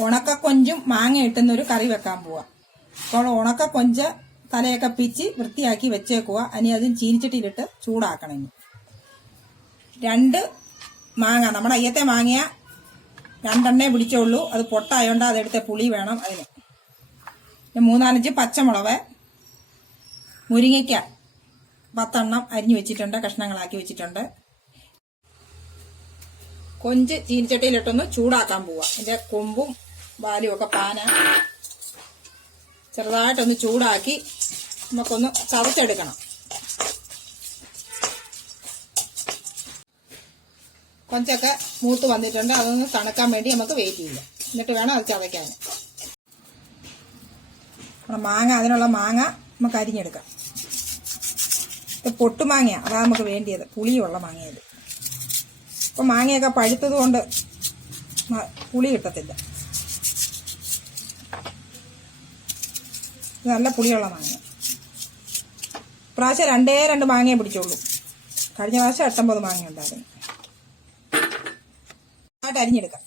ഉണക്കക്കൊഞ്ചും മാങ്ങ ഇട്ടുന്നൊരു കറി വെക്കാൻ പോവാ. അപ്പോൾ ഉണക്കക്കൊഞ്ച് തലയൊക്കെ പിച്ച് വൃത്തിയാക്കി വെച്ചേക്കുക ഇനി അതും ചീനിച്ചട്ടിയിലിട്ട് ചൂടാക്കണം ഇനി. രണ്ട് മാങ്ങ നമ്മുടെ അയ്യത്തെ മാങ്ങയ രണ്ടെണ്ണേ പിടിച്ചുള്ളൂ അത് പൊട്ടായോണ്ട് അതെടുത്ത പുളി വേണം അതിന്. പിന്നെ മൂന്നാലഞ്ച് പച്ചമുളക് മുരിങ്ങയ്ക്ക പത്തെണ്ണം അരിഞ്ഞു വെച്ചിട്ടുണ്ട് കഷ്ണങ്ങളാക്കി വെച്ചിട്ടുണ്ട്. കൊഞ്ച് ചീനിച്ചട്ടിയിലിട്ടൊന്ന് ചൂടാക്കാൻ പോവാ. അതിന്റെ കൊമ്പും വാലും ഒക്കെ പാന. ചെറുതായിട്ടൊന്ന് ചൂടാക്കി നമുക്കൊന്ന് ചവച്ചെടുക്കണം കൊഞ്ചൊക്കെ മൂത്ത് വന്നിട്ടുണ്ട്. അതൊന്ന് തണുക്കാൻ വേണ്ടി നമുക്ക് വെയിറ്റ് ചെയ്യാം. എന്നിട്ട് വേണം അത് ചതയ്ക്കാൻ. നമ്മുടെ മാങ്ങ അതിനുള്ള മാങ്ങ നമുക്ക് അരിഞ്ഞെടുക്കാം. ഇത് പൊട്ടുമാങ്ങയാണ് അതാണ് നമുക്ക് വേണ്ടിയത്. പുളിയുള്ള മാങ്ങയത് ഇപ്പം മാങ്ങയൊക്കെ പഴുത്തത് കൊണ്ട് പുളി കിട്ടത്തില്ല. നല്ല പുളിയുള്ള മാങ്ങ. പ്രാവശ്യം രണ്ടേ രണ്ട് മാങ്ങയെ പിടിച്ചോളൂ കഴിഞ്ഞ പ്രാവശ്യം എട്ടമ്പത് മാങ്ങ ഉണ്ടായിരുന്നു. ആയിട്ട് അരിഞ്ഞെടുക്കാം.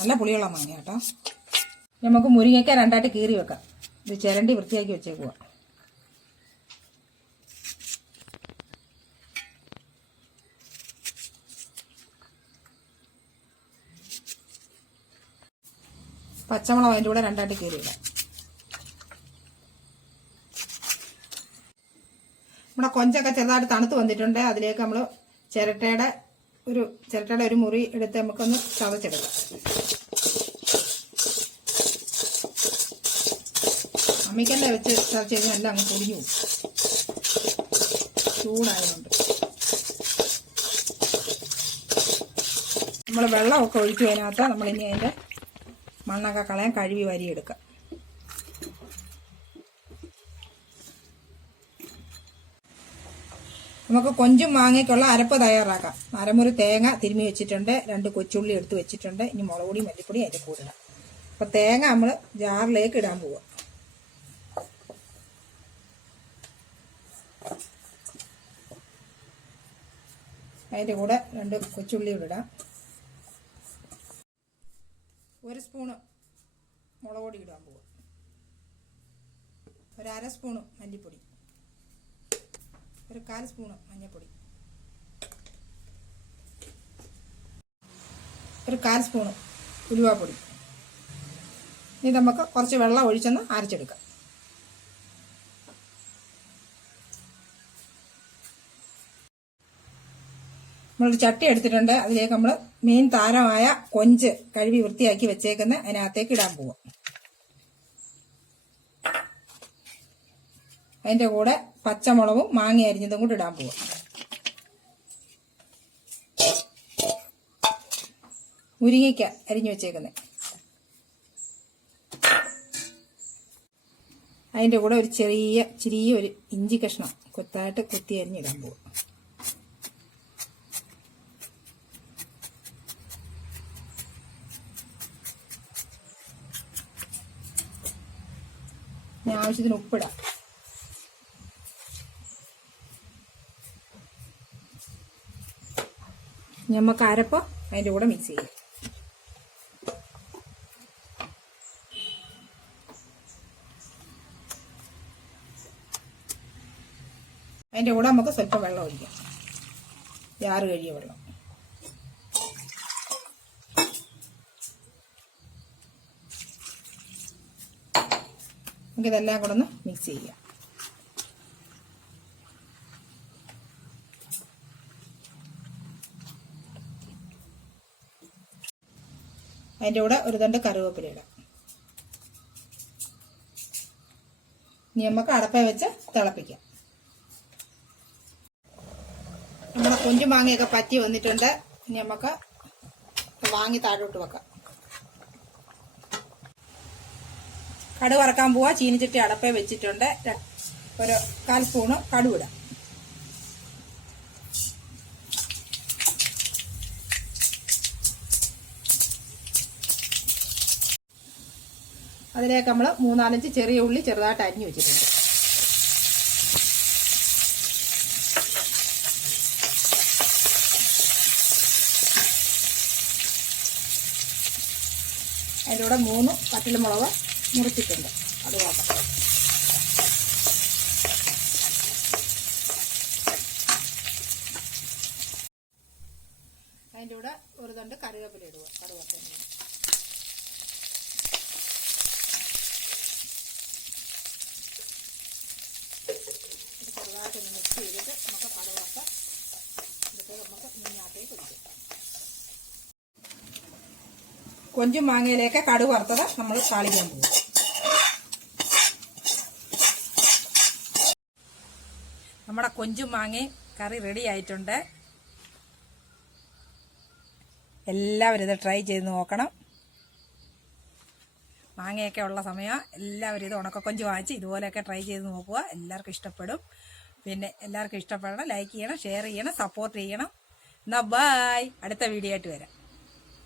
നല്ല പുളിയുള്ള മാങ്ങ കേട്ടോ നമുക്ക് മുരിങ്ങയ്ക്ക രണ്ടായിട്ട് കീറി വെക്കാം. ഇത് ചിരണ്ടി വൃത്തിയാക്കി വെച്ചേക്കുക പച്ചമുളക് അതിന്റെ കൂടെ രണ്ടായിട്ട് കീറി ഇടാം നമ്മുടെ കൊഞ്ചൊക്കെ ചെറുതായിട്ട് തണുത്ത് വന്നിട്ടുണ്ട്. അതിലേക്ക് നമ്മൾ ചിരട്ടയുടെ ഒരു ചിരട്ടയുടെ ഒരു മുറി എടുത്ത് നമുക്കൊന്ന് ചതച്ചെടുക്കാം. അമ്മിക്കല്ലേ വെച്ച് ചതച്ച് കഴിഞ്ഞാൽ എല്ലാം അങ്ങ് പൊടിഞ്ഞു ചൂടായതുകൊണ്ട്. നമ്മൾ വെള്ളമൊക്കെ ഒഴിച്ചു കഴിഞ്ഞാൽ നമ്മളിനി അതിന്റെ മണ്ണൊക്കെ കളയാൻ കഴുകി വരിയെടുക്കുക. നമുക്ക് കൊഞ്ചും മാങ്ങയ്ക്കുള്ള അരപ്പ് തയ്യാറാക്കാം. അരമുറി തേങ്ങ തിരുമ്മി വെച്ചിട്ടുണ്ട്. രണ്ട് കൊച്ചുള്ളി എടുത്ത് വെച്ചിട്ടുണ്ട്. ഇനി മുളക് പൊടി മല്ലിപ്പൊടി അതിന്റെ കൂടെ ഇടാം. അപ്പോൾ തേങ്ങ നമ്മൾ ജാറിലേക്ക് ഇടാൻ പോവാം. അതിന്റെ കൂടെ രണ്ട് കൊച്ചുള്ളി ഇടാം ഒരു സ്പൂണ് മുളക് പൊടി ഇടാൻ പോവാം. ഒരു അര സ്പൂണ് മല്ലിപ്പൊടി. ഒരു കാൽ സ്പൂണ് മഞ്ഞൾപ്പൊടി ഒരു കാൽ സ്പൂണ് ഉലുവാപ്പൊടി. ഇനി നമുക്ക് കുറച്ച് വെള്ളം ഒഴിച്ചൊന്ന് അരച്ചെടുക്കാം. നമ്മളൊരു ചട്ടി എടുത്തിട്ടുണ്ട്. അതിലേക്ക് നമ്മൾ മീൻ താരമായ കൊഞ്ച് കഴുകി വൃത്തിയാക്കി വെച്ചേക്കുന്ന അതിനകത്തേക്ക് ഇടാൻ പോവാം. അതിന്റെ കൂടെ പച്ചമുളകും മാങ്ങ അരിഞ്ഞതും കൂടി ഇടാൻ പോവാം. മുരിങ്ങയ്ക്ക അരിഞ്ഞു വെച്ചേക്കുന്നത് അതിന്റെ കൂടെ ഒരു ചെറിയ ചെറിയ ഒരു ഇഞ്ചി കഷ്ണം കൊത്തായിട്ട് കൊത്തി അരിഞ്ഞിടാൻ പോവാം. ഇനി ആവശ്യത്തിന് ഉപ്പിടാം. നമുക്ക് അരപ്പ് അതിന്റെ കൂടെ മിക്സ് ചെയ്യാം. അതിന്റെ കൂടെ നമുക്ക് സ്വല്പം വെള്ളം ഒഴിക്കാം. ജാറ് കഴിയ വെള്ളം. നമുക്ക് ഇതെല്ലാം കൂടെ ഒന്ന് മിക്സ് ചെയ്യാം. അതിന്റെ കൂടെ ഒരു തണ്ട് കറിവേപ്പില ഇടാം. ഇനി നമുക്ക് അടപ്പ വെച്ച് തിളപ്പിക്കാം. നമ്മുടെ കൊഞ്ചു മാങ്ങയൊക്കെ പറ്റി വന്നിട്ടുണ്ട്. ഇനി നമുക്ക് വാങ്ങി താഴോട്ട് വെക്കാം. കടു വറക്കാൻ പോവാ. ചീനിച്ചട്ടി അടപ്പേ വെച്ചിട്ടുണ്ട്. ഒരു കാൽ സ്പൂണ് കടുവിടാം അതിലേക്ക് നമ്മൾ മൂന്നാലഞ്ച് ചെറിയ ഉള്ളി ചെറുതായിട്ട് അരിഞ്ഞു വെച്ചിട്ടുണ്ട്. അതിന്റെ കൂടെ മൂന്ന് പറ്റിലുമുളക് മുറിച്ചിട്ടുണ്ട്. അത് നോക്കാം അതിന്റെ കൂടെ ഒരു തണ്ട് കറിവേപ്പില ഇടുക. ഇത് ചെറുതായിട്ടൊന്ന് മിക്സ് ചെയ്തിട്ട് നമുക്ക് കടുവൊക്കെ എന്നിട്ട് നമുക്ക് മീനാട്ടേക്ക് ഇടിക്കാം കൊഞ്ചും മാങ്ങയിലേക്ക് കടുവറുത്തത് നമ്മൾ താളിക്കാൻ പോകും. നമ്മുടെ കൊഞ്ചും മാങ്ങയും കറി റെഡി ആയിട്ടുണ്ട്. എല്ലാവരും ഇത് ട്രൈ ചെയ്ത് നോക്കണം. മാങ്ങയൊക്കെ ഉള്ള സമയം. എല്ലാവരും ഇത് ഉണക്കക്കൊഞ്ച് വാങ്ങിച്ച് ഇതുപോലെയൊക്കെ ട്രൈ ചെയ്ത് നോക്കുക. എല്ലാവർക്കും ഇഷ്ടപ്പെടും. പിന്നെ എല്ലാവർക്കും ഇഷ്ടപ്പെടണം. ലൈക്ക് ചെയ്യണം ഷെയർ ചെയ്യണം സപ്പോർട്ട് ചെയ്യണം. എന്നാൽ ബായ് അടുത്ത വീഡിയോ ആയിട്ട് വരാം.